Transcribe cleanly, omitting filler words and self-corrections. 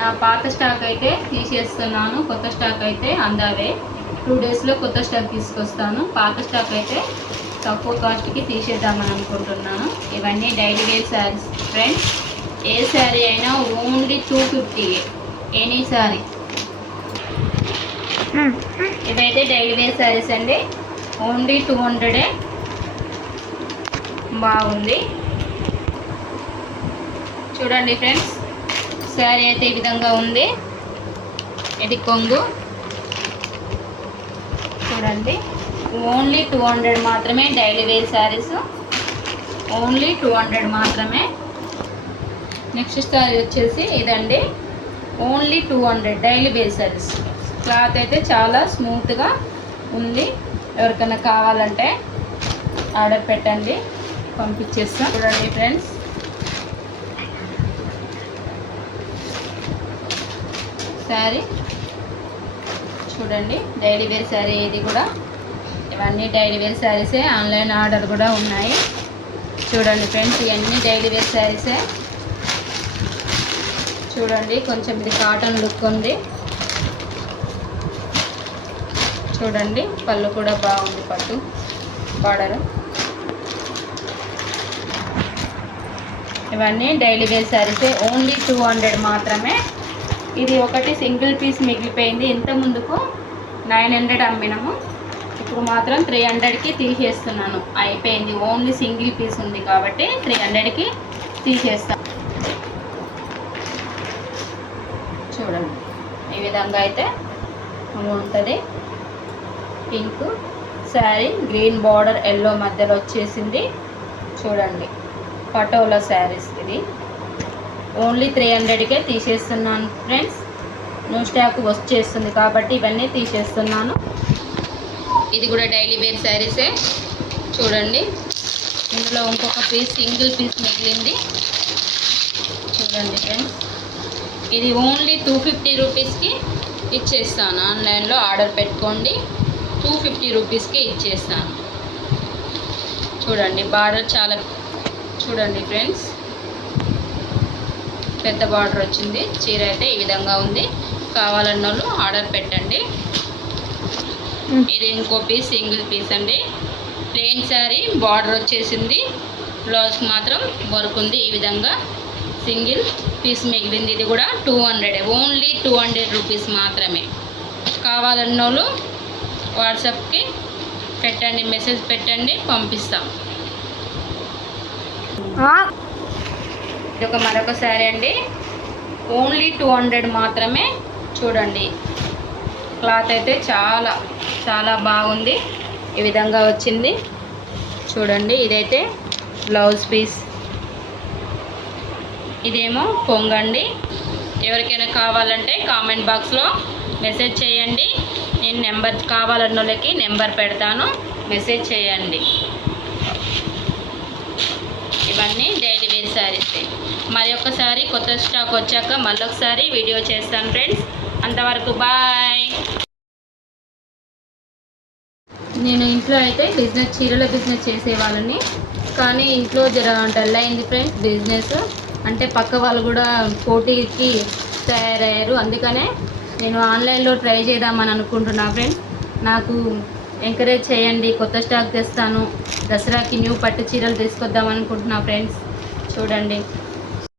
నా పాత స్టాక్ అయితే తీసేస్తున్నాను, కొత్త స్టాక్ అయితే అందావే 2 డేస్లో కొత్త స్టాక్ తీసుకొస్తాను. పాత స్టాక్ అయితే తక్కువ కాస్ట్కి తీసేద్దామని అనుకుంటున్నాను. ఇవన్నీ డైలీ వేర్ శారీస్ ఫ్రెండ్స్. ఏ శారీ అయినా ఓన్లీ 250 ఎనీ శారీ. ఇవైతే డైలీ వేర్ శారీస్ అండి, ఓన్లీ 200. బాగుంది చూడండి ఫ్రెండ్స్. శారీ అయితే ఈ విధంగా ఉంది. ఇది కొంగు చూడండి. ఓన్లీ 200 మాత్రమే డైలీ వేర్ శారీస్, ఓన్లీ 200 మాత్రమే. నెక్స్ట్ శారీ వచ్చేసి ఇదండి, only 200 daily wear saris. Cloth అయితే చాలా స్మూత్గా ఉంది. ఎవరికైనా కావాలంటే ఆర్డర్ పెట్టండి, పంపించేస్తాం. చూడండి ఫ్రెండ్స్, శారీ చూడండి. డైలీ వేర్ శారీ ఇది కూడా. ఇవన్నీ డైలీ వేర్ శారీసే, ఆన్లైన్ ఆర్డర్ కూడా ఉన్నాయి. చూడండి ఫ్రెండ్స్, ఇవన్నీ డైలీ వేర్ శారీసే. చూడండి, కొంచెం ఇది కాటన్ లుక్ ఉంది. చూడండి, పళ్ళు కూడా బాగుంది, పట్టు బార్డర్. ఇవన్నీ డైలీ వేర్ శారీసే, ఓన్లీ 200 మాత్రమే. ఇది ఒకటి సింగిల్ పీస్ మిగిలిపోయింది. ఇంత ముందుకు 900 అమ్మినాము, ఇప్పుడు మాత్రం 300కి తీసేస్తున్నాను. అయిపోయింది, ఓన్లీ సింగిల్ పీస్ ఉంది కాబట్టి 300కి తీసేస్తాను. చూడండి, ఈ విధంగా అయితే ఉంటుంది. Pink sari, green border, yellow మధ్యలో వచ్చేసింది. చూడండి, పటోలా శారీస్. ఇది ఓన్లీ 300కే తీసేస్తున్నాను ఫ్రెండ్స్. న్యూ స్టాక్ వచ్చేస్తుంది కాబట్టి ఇవన్నీ తీసేస్తున్నాను. ఇది కూడా డైలీ వేర్ శారీసే. చూడండి, ఇందులో ఇంకొక పీస్ సింగిల్ పీస్ మిగిలింది. చూడండి ఫ్రెండ్స్, ఇది ఓన్లీ 250 రూపీస్కి ఇచ్చేస్తాను. ఆన్లైన్లో ఆర్డర్ పెట్టుకోండి, 250 రూపీస్కి ఇచ్చేస్తాను. చూడండి, బార్డర్ చాలా. చూడండి ఫ్రెండ్స్, పెద్ద బార్డర్ వచ్చింది. చీర అయితే ఈ విధంగా ఉంది. కావాలన్న వాళ్ళు ఆర్డర్ పెట్టండి. ఇది ఇంకో పీస్ సింగిల్ పీస్ అండి. ప్లెయిన్ శారీ, బార్డర్ వచ్చేసింది. బ్లౌజ్కి మాత్రం వర్క్ ఉంది. ఈ విధంగా సింగిల్ పీస్ మిగిలింది. ఇది కూడా 200, ఓన్లీ 200 రూపీస్ మాత్రమే. కావాలన్న వాళ్ళు వాట్సాప్కి పెట్టండి, మెసేజ్ పెట్టండి, పంపిస్తాం. ఇది ఒక మరొక శారీ అండి, ఓన్లీ 200 మాత్రమే. చూడండి, క్లాత్ అయితే చాలా చాలా బాగుంది. ఈ విధంగా వచ్చింది. చూడండి, ఇదైతే బ్లౌజ్ పీస్, ఇదేమో కొంగండి. ఎవరికైనా కావాలంటే కామెంట్ బాక్స్లో మెసేజ్ చేయండి. నేను నెంబర్ కావాలన్న వాళ్ళకి నెంబర్ పెడతాను, మెసేజ్ చేయండి. ఇవన్నీ డైలీ వేర్ శారీస్. మరి ఒక్కసారి కొత్త స్టాక్ వచ్చాక మళ్ళొకసారి వీడియో చేస్తాను ఫ్రెండ్స్. అంతవరకు బాయ్. నేను ఇంట్లో అయితే బిజినెస్, చీరల బిజినెస్ చేసేవాళ్ళని, కానీ ఇంట్లో జర డల్ అయింది ఫ్రెండ్స్ బిజినెస్. అంటే పక్క వాళ్ళు కూడా పోటీకి తయారయ్యారు. అందుకనే నేను ఆన్లైన్లో ట్రై చేద్దామని అనుకుంటున్నా ఫ్రెండ్స్. నాకు ఎంకరేజ్ చేయండి, కొత్త స్టాక్ తెస్తాను. దసరాకి న్యూ పట్టు చీరలు తీసుకొద్దాం అనుకుంటున్నా ఫ్రెండ్స్. చూడండి.